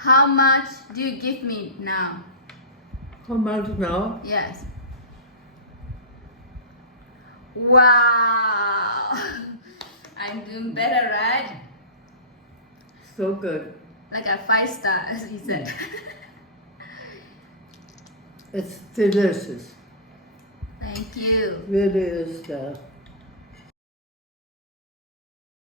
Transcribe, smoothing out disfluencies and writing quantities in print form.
How much do you give me now? How much now? Yes. Wow. I'm doing better, right? So good. Like a 5 star, as he said. It's delicious. Thank you. Really is.